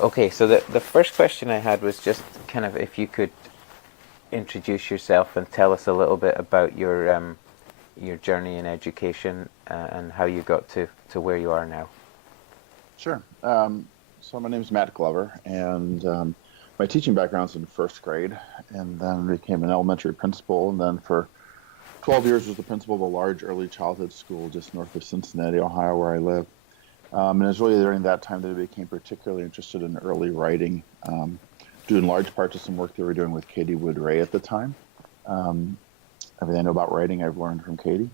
Okay, so the first question I had was just kind of if you could introduce yourself and tell us a little bit about your journey in education and how you got to where you are now. Sure. So my name is Matt Glover, and my teaching background's in first grade, and then became an elementary principal, and then for 12 years was the principal of a large early childhood school just north of Cincinnati, Ohio, where I live. And it was really during that time that I became particularly interested in early writing, due in large part to some work they were doing with Katie Wood Ray at the time. Um, Everything I know about writing, I've learned from Katie.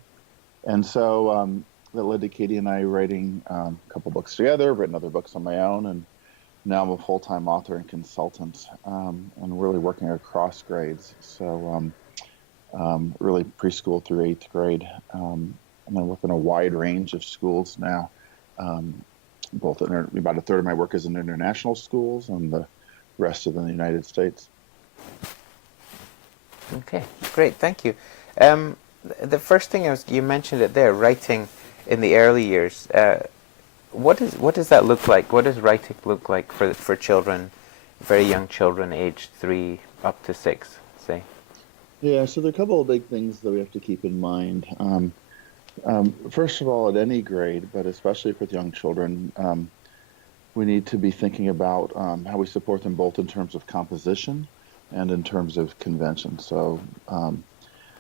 And so that led to Katie and I writing a couple books together, written other books on my own, and now I'm a full-time author and consultant, and really working across grades. So really preschool through eighth grade, and I work in a wide range of schools now. Um, about a third of my work is in international schools, and the rest is in the United States. Okay, great, thank you. Um, the first thing you mentioned it there, writing in the early years. What does that look like? What does writing look like for children, very young children, aged 3 up to 6, say? Yeah, so there are a couple of big things that we have to keep in mind. First of all, at any grade, but especially with young children, we need to be thinking about how we support them both in terms of composition and in terms of convention. So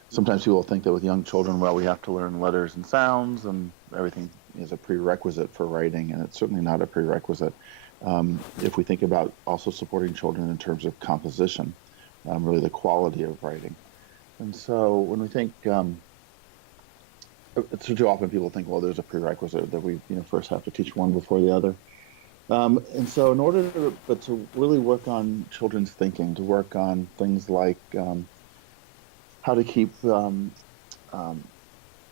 sometimes people think that with young children, well, we have to learn letters and sounds and everything is a prerequisite for writing, and it's certainly not a prerequisite. If we think about also supporting children in terms of composition, really the quality of writing. And so when we think, so too often people think, well, there's a prerequisite that we, first have to teach one before the other. And so in order to really work on children's thinking, to work on things like how to keep um,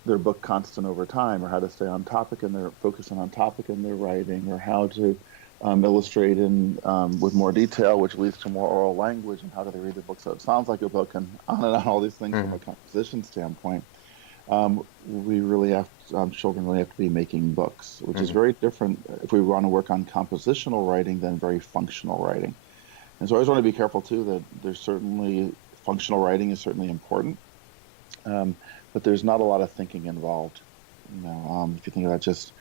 their book constant over time, or how to stay on topic and their focusing on topic in their writing, or how to illustrate in with more detail, which leads to more oral language, and how do they read the book so it sounds like a book, and on all these things from Mm-hmm. a composition standpoint. We really have children really have to be making books, which is Mm-hmm. very different if we want to work on compositional writing than very functional writing. And so I always want to be careful too that there's certainly functional writing is certainly important, um, but there's not a lot of thinking involved. If you think about just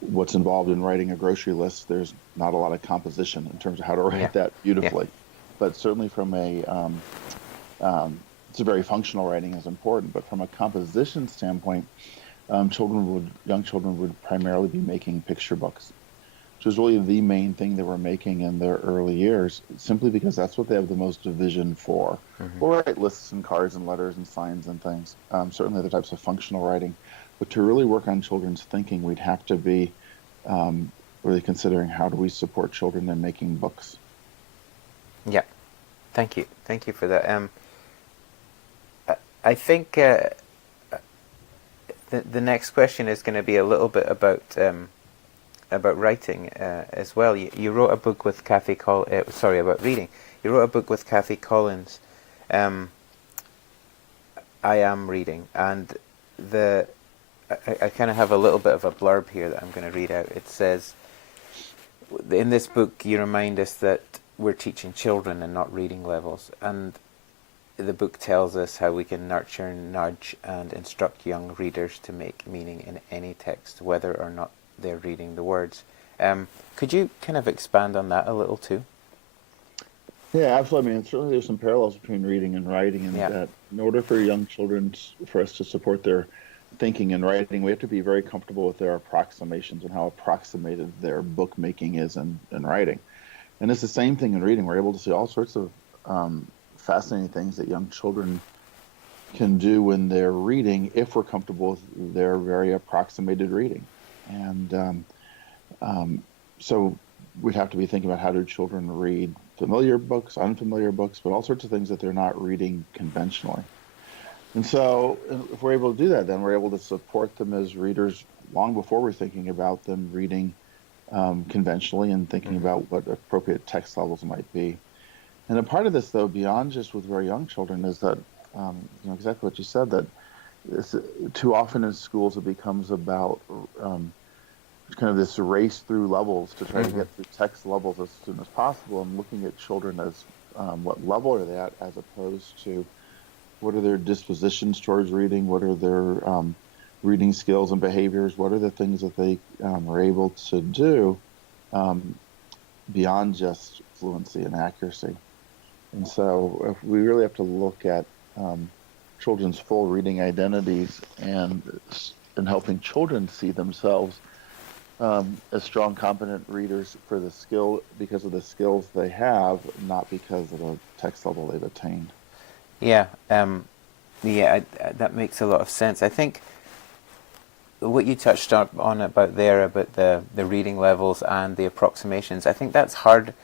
what's involved in writing a grocery list, there's not a lot of composition in terms of how to Yeah, write that yeah, beautifully. But certainly from a it's a very functional writing is important, but from a composition standpoint, young children would primarily be making picture books, which is really the main thing that we're making in their early years, simply because that's what they have the most vision for. mm-hmm. We'll write lists and cards and letters and signs and things, certainly the types of functional writing. But to really work on children's thinking, we'd have to be really considering how do we support children in making books. Yeah. Thank you for that. I think the next question is going to be a little bit about writing as well. You wrote a book with sorry, about reading. You wrote a book with Kathy Collins. Um, I am reading, and the I kind of have a little bit of a blurb here that I'm going to read out. It says, in this book, you remind us that we're teaching children and not reading levels, and the book tells us how we can nurture, nudge, and instruct young readers to make meaning in any text, whether or not they're reading the words. Could you kind of expand on that a little too? Yeah, absolutely. I mean, certainly there's some parallels between reading and writing, and Yeah. that in order for young children, for us to support their thinking and writing, we have to be very comfortable with their approximations and how approximated their book making is in writing. And it's the same thing in reading. We're able to see all sorts of fascinating things that young children can do when they're reading if we're comfortable with their very approximated reading. And um, so we'd have to be thinking about how do children read familiar books, unfamiliar books, but all sorts of things that they're not reading conventionally. And so if we're able to do that, then we're able to support them as readers long before we're thinking about them reading conventionally and thinking Mm-hmm. about what appropriate text levels might be. And a part of this, though, beyond just with very young children, is that exactly what you said, that it's, too often in schools it becomes about um, kind of this race through levels to try to Hmm. get through text levels as soon as possible, and looking at children as what level are they at, as opposed to what are their dispositions towards reading, what are their reading skills and behaviors, what are the things that they are able to do um, beyond just fluency and accuracy. And so if we really have to look at um, children's full reading identities and helping children see themselves as strong, competent readers for the skill because of the skills they have, not because of the text level they've attained. Yeah, that makes a lot of sense. I think what you touched on about there about the reading levels and the approximations, I think that's hard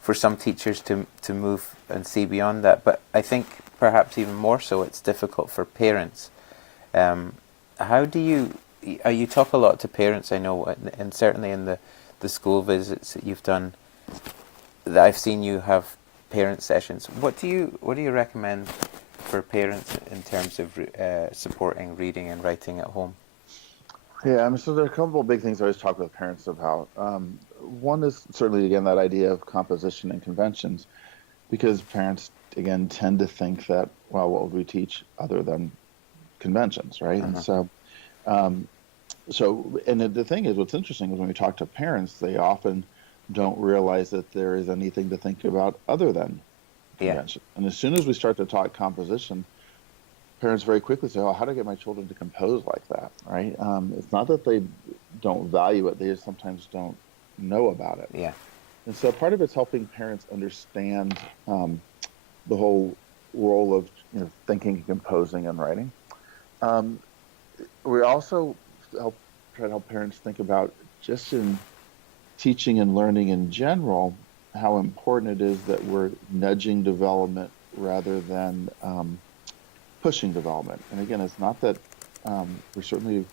for some teachers to move and see beyond that. But I think perhaps even more so, it's difficult for parents. How do you talk a lot to parents? I know, and certainly in the school visits that you've done, that I've seen you have parent sessions. What do you recommend for parents in terms of supporting reading and writing at home? Yeah, I mean, so there are a couple of big things I always talk with parents about. One is certainly, again, that idea of composition and conventions, because parents, again, tend to think that, well, what would we teach other than conventions, right? And Uh-huh. um, and the thing is, what's interesting is when we talk to parents, they often don't realize that there is anything to think about other than Yeah, convention. And as soon as we start to talk composition, parents very quickly say, "Oh, how do I get my children to compose like that?" Right? It's not that they don't value it; they just sometimes don't know about it. yeah, And so part of it's helping parents understand the whole role of thinking, composing, and writing. Um, we also help try to help parents think about just in teaching and learning in general how important it is that we're nudging development rather than pushing development. And again, it's not that we're certainly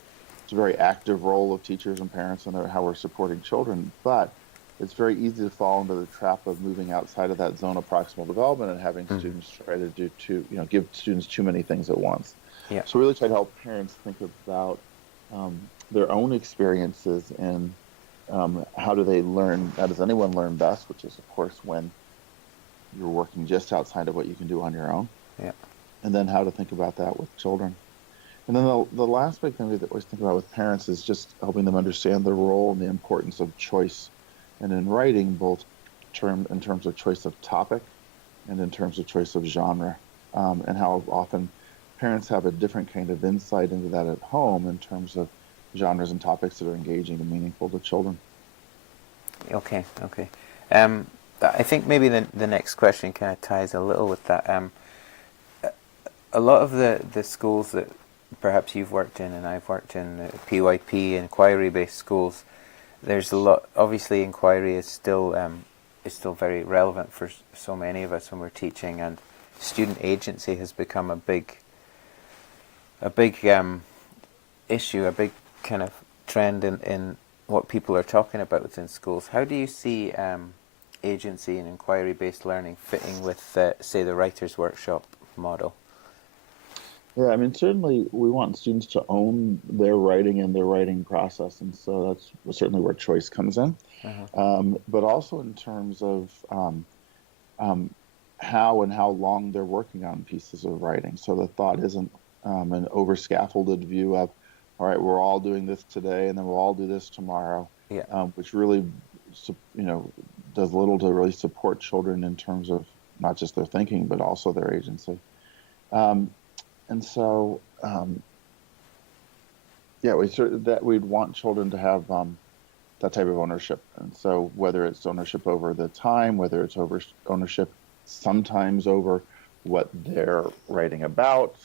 it's a very active role of teachers and parents and how we're supporting children, but it's very easy to fall into the trap of moving outside of that zone of proximal development and having hmm, students try to give students too many things at once. yeah, So we really try to help parents think about their own experiences and how do they learn, how does anyone learn best, which is, of course, when you're working just outside of what you can do on your own, yeah. and then how to think about that with children. And then the last big thing we always think about with parents is just helping them understand the role and the importance of choice. And in writing, both in terms of choice of topic and in terms of choice of genre, and how often parents have a different kind of insight into that at home in terms of genres and topics that are engaging and meaningful to children. Okay, okay. I think maybe the next question kind of ties a little with that. A lot of the schools that perhaps you've worked in and I've worked in, PYP, inquiry-based schools, there's a lot. Obviously, inquiry is still very relevant for so many of us when we're teaching, and student agency has become a big issue, a big kind of trend in what people are talking about within schools. How do you see agency and inquiry-based learning fitting with, say, the writer's workshop model? Yeah, I mean, certainly we want students to own their writing and their writing process, and so that's certainly where choice comes in. Uh-huh. But also in terms of um, how and how long they're working on pieces of writing. So the thought isn't an over scaffolded view of, all right, we're all doing this today, and then we'll all do this tomorrow, Yeah. which really, you know, does little to really support children in terms of not just their thinking, but also their agency. Um, and so, yeah, we'd want children to have that type of ownership. And so, whether it's ownership over the time, whether it's over ownership sometimes over what they're writing about,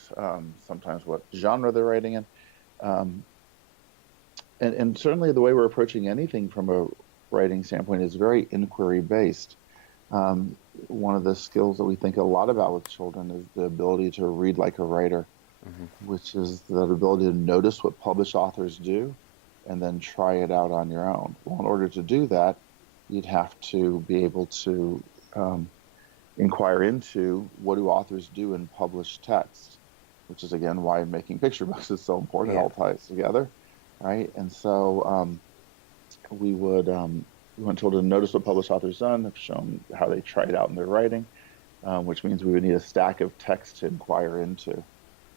sometimes what genre they're writing in, um, and certainly the way we're approaching anything from a writing standpoint is very inquiry based. One of the skills that we think a lot about with children is the ability to read like a writer, Hmm. which is that ability to notice what published authors do and then try it out on your own. Well, in order to do that, you'd have to be able to um, inquire into what do authors do in published text, which is again why making picture books is so important. It Yeah. all ties together, right? And so we want children to notice what published authors done, have shown how they try it out in their writing, which means we would need a stack of text to inquire into.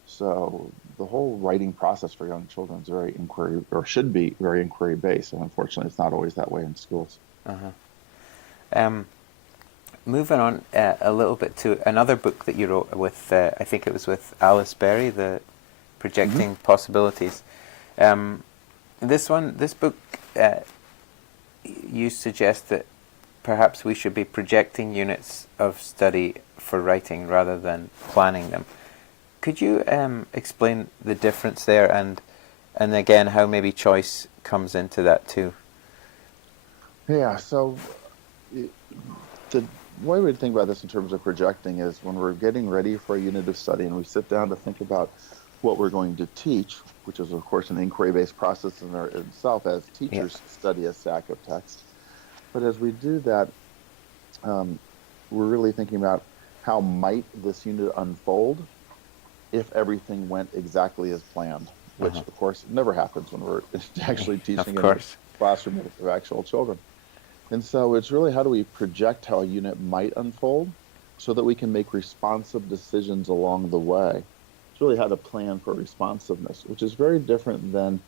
So the whole writing process for young children is very inquiry, or should be very inquiry based, and unfortunately, it's not always that way in schools. Uh-huh. Moving on a little bit to another book that you wrote with, I think it was with Alice Berry, the Projecting Possibilities. This book, you suggest that perhaps we should be projecting units of study for writing rather than planning them. Could you explain the difference there, and again how maybe choice comes into that too? Yeah. So the way we think about this in terms of projecting is when we're getting ready for a unit of study and we sit down to think about what we're going to teach, which is of course an inquiry-based process in itself as teachers study a stack of text. But as we do that, we're really thinking about how might this unit unfold if everything went exactly as planned, which of course never happens when we're actually teaching in a classroom of actual children. And so it's really how do we project how a unit might unfold so that we can make responsive decisions along the way. It's really how to plan for responsiveness, which is very different than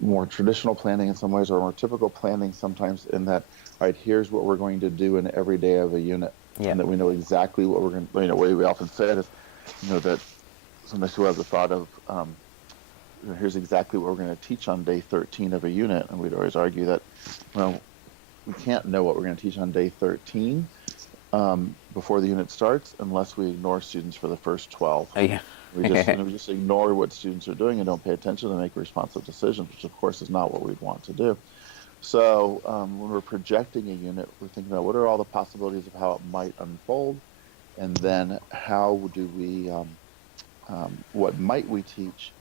more traditional planning in some ways, or more typical planning sometimes, in that, all right, here's what we're going to do in every day of a unit, and that we know exactly what we're going to, the way we often say it is, that sometimes who has the thought of, here's exactly what we're going to teach on day 13 of a unit, and we'd always argue that, well, we can't know what we're going to teach on day 13 before the unit starts unless we ignore students for the first 12. We just ignore what students are doing and don't pay attention and make responsive decisions, which of course is not what we'd want to do. So when we're projecting a unit, we're thinking about what are all the possibilities of how it might unfold, and then how do we, what might we teach?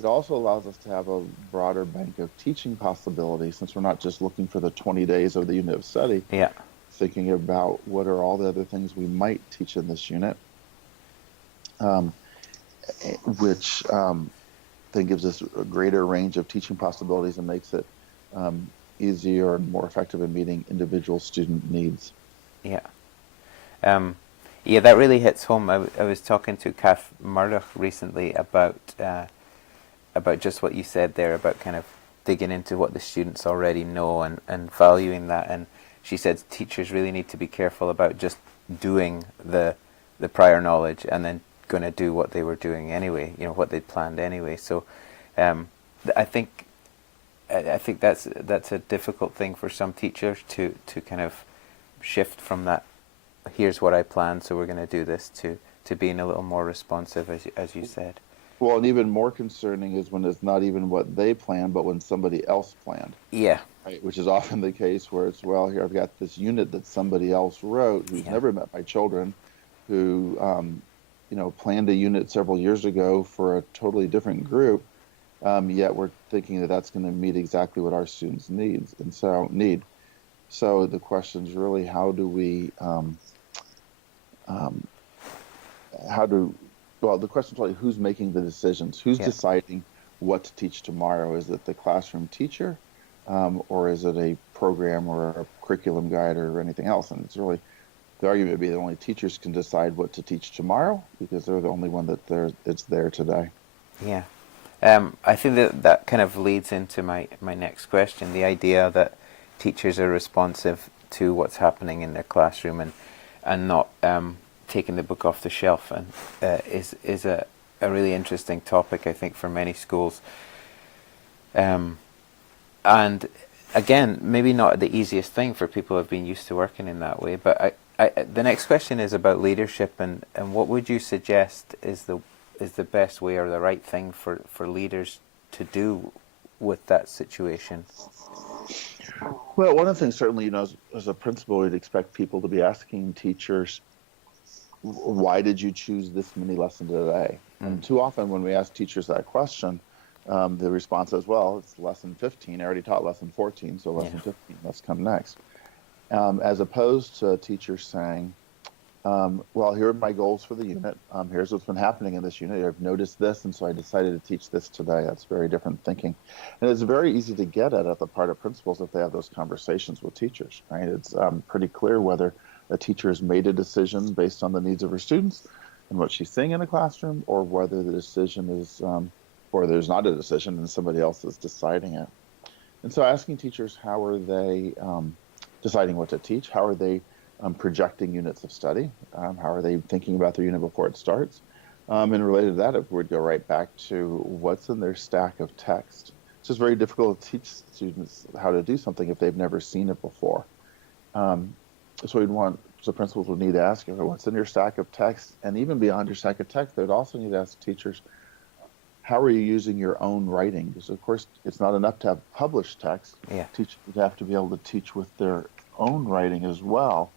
It also allows us to have a broader bank of teaching possibilities, since we're not just looking for the 20 days of the unit of study, thinking about what are all the other things we might teach in this unit, which then gives us a greater range of teaching possibilities and makes it easier and more effective in meeting individual student needs. That really hits home. I was talking to Kath Murdoch recently about just what you said there, about kind of digging into what the students already know and valuing that. And she said teachers really need to be careful about just doing the prior knowledge and then going to do what they were doing anyway, what they'd planned anyway. So I think that's a difficult thing for some teachers to kind of shift from that, here's what I planned, so we're going to do this, to being a little more responsive, as you said. Well, and even more concerning is when it's not even what they planned, but when somebody else planned. Right, which is often the case where it's, well, here I've got this unit that somebody else wrote who's never met my children, who planned a unit several years ago for a totally different group, yet we're thinking that that's going to meet exactly what our students need. So the question is really, how do we, the question is really, who's making the decisions? Who's deciding what to teach tomorrow? Is it the classroom teacher, or is it a program or a curriculum guide or anything else? And it's really, the argument would be that only teachers can decide what to teach tomorrow, because they're the only one that's there today. I think that kind of leads into my next question, the idea that teachers are responsive to what's happening in their classroom and not taking the book off the shelf, and is a really interesting topic, I think, for many schools. And again, maybe not the easiest thing for people who have been used to working in that way, but the next question is about leadership, and what would you suggest is the best way or the right thing for leaders to do with that situation? Well, one of the things certainly, as a principal, we'd expect people to be asking teachers, why did you choose this mini lesson today? And too often when we ask teachers that question, the response is, well, it's lesson 15. I already taught lesson 14, so lesson 15, let's come next. As opposed to teachers saying, Well, here are my goals for the unit. Here's what's been happening in this unit. I've noticed this, and so I decided to teach this today. That's very different thinking. And it's very easy to get at the part of principals if they have those conversations with teachers, right? It's pretty clear whether a teacher has made a decision based on the needs of her students and what she's seeing in the classroom, or whether the decision is, or there's not a decision and somebody else is deciding it. And so asking teachers, how are they deciding what to teach? How are they projecting units of study? How are they thinking about their unit before it starts? And related to that, if we would go right back to what's in their stack of text. It's just very difficult to teach students how to do something if they've never seen it before. So principals would need to ask, what's in your stack of text? And even beyond your stack of text, they'd also need to ask teachers, how are you using your own writing? Because of course, it's not enough to have published text. Yeah. Teachers have to be able to teach with their own writing as well.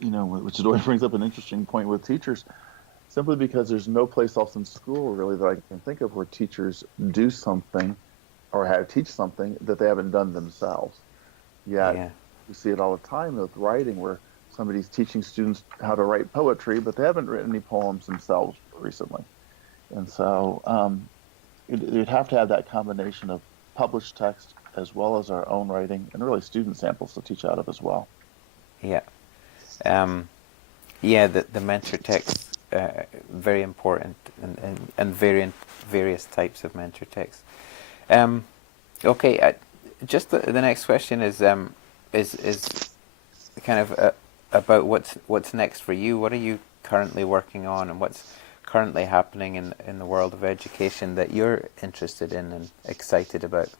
Which always brings up an interesting point with teachers, simply because there's no place else in school really that I can think of where teachers do something or teach something that they haven't done themselves. Yet we see it all the time with writing, where somebody's teaching students how to write poetry, but they haven't written any poems themselves recently. And so you'd have to have that combination of published text as well as our own writing, and really student samples to teach out of as well. Yeah. The mentor text, very important, and various types of mentor text. Okay, just the next question is kind of about what's next for you. What are you currently working on, and what's currently happening in the world of education that you're interested in and excited about?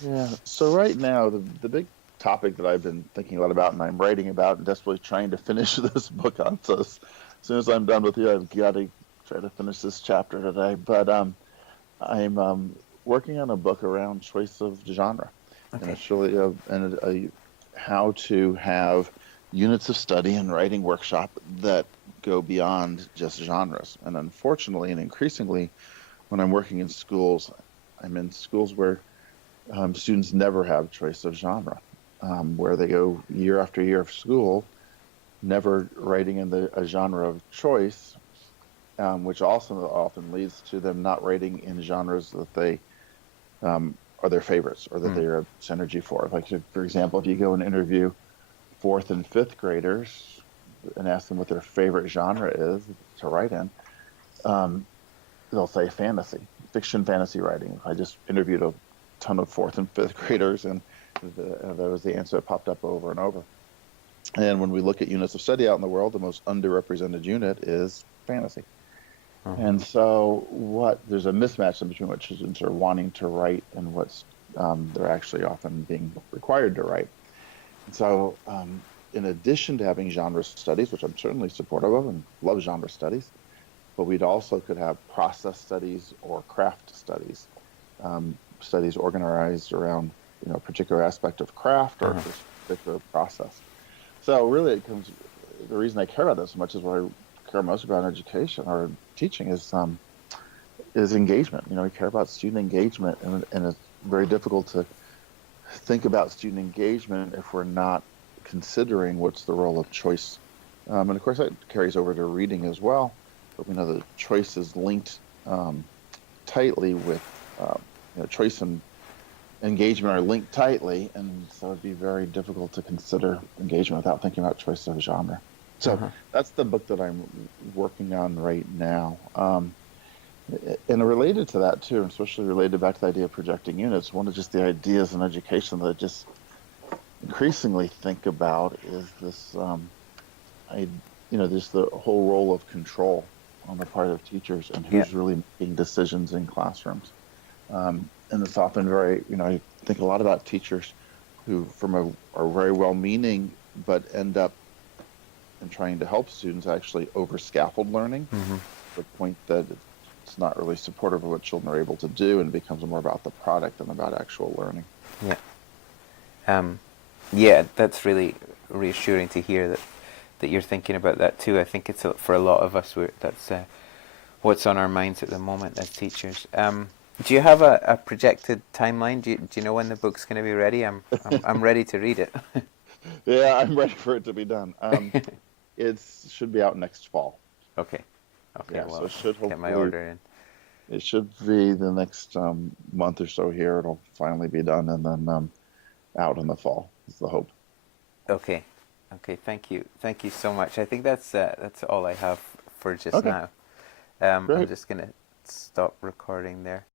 Yeah. So right now, the big topic that I've been thinking a lot about and I'm writing about and desperately trying to finish this book on. So as soon as I'm done with you, I've got to try to finish this chapter today. But I'm working on a book around choice of genre. Okay. And it's really how to have units of study and writing workshop that go beyond just genres. And unfortunately and increasingly, when I'm working in schools, I'm in schools where students never have choice of genre. Where they go year after year of school, never writing in a genre of choice, which also often leads to them not writing in genres that they are their favorites or that they have synergy for. Like, for example, if you go and interview 4th and 5th graders and ask them what their favorite genre is to write in, they'll say fantasy, fiction, fantasy writing. I just interviewed a ton of 4th and 5th graders, and that was the answer that popped up over and over. And when we look at units of study out in the world, the most underrepresented unit is fantasy. Mm-hmm. And so there's a mismatch in between what students are wanting to write and what's they're actually often being required to write. And so in addition to having genre studies, which I'm certainly supportive of and love genre studies, but we'd also could have process studies or craft studies, studies organized around a particular aspect of craft or a particular process. So really, the reason I care about this so much is what I care most about in education or teaching is engagement. I care about student engagement, and it's very difficult to think about student engagement if we're not considering what's the role of choice. And of course, that carries over to reading as well. But we know that choice is linked tightly with choice and engagement are linked tightly, and so it'd be very difficult to consider engagement without thinking about choice of genre. So that's the book that I'm working on right now. And related to that too, and especially related back to the idea of projecting units, one of just the ideas in education that I just increasingly think about is this, just the whole role of control on the part of teachers and who's really making decisions in classrooms. And it's often I think a lot about teachers who are very well-meaning, but end up in trying to help students actually over-scaffold learning to the point that it's not really supportive of what children are able to do, and it becomes more about the product than about actual learning. That's really reassuring to hear that you're thinking about that too. I think it's for a lot of us, that's what's on our minds at the moment as teachers. Do you have a projected timeline? Do you know when the book's going to be ready? I'm ready to read it. Yeah, I'm ready for it to be done. It should be out next fall. Okay. Okay. Yeah, so Well, it should get my hopefully, order in. it should be the next month or so here. It'll finally be done, and then out in the fall is the hope. Okay. Okay. Thank you. Thank you so much. I think that's all I have for just Okay, now. I'm great. just gonna stop recording there.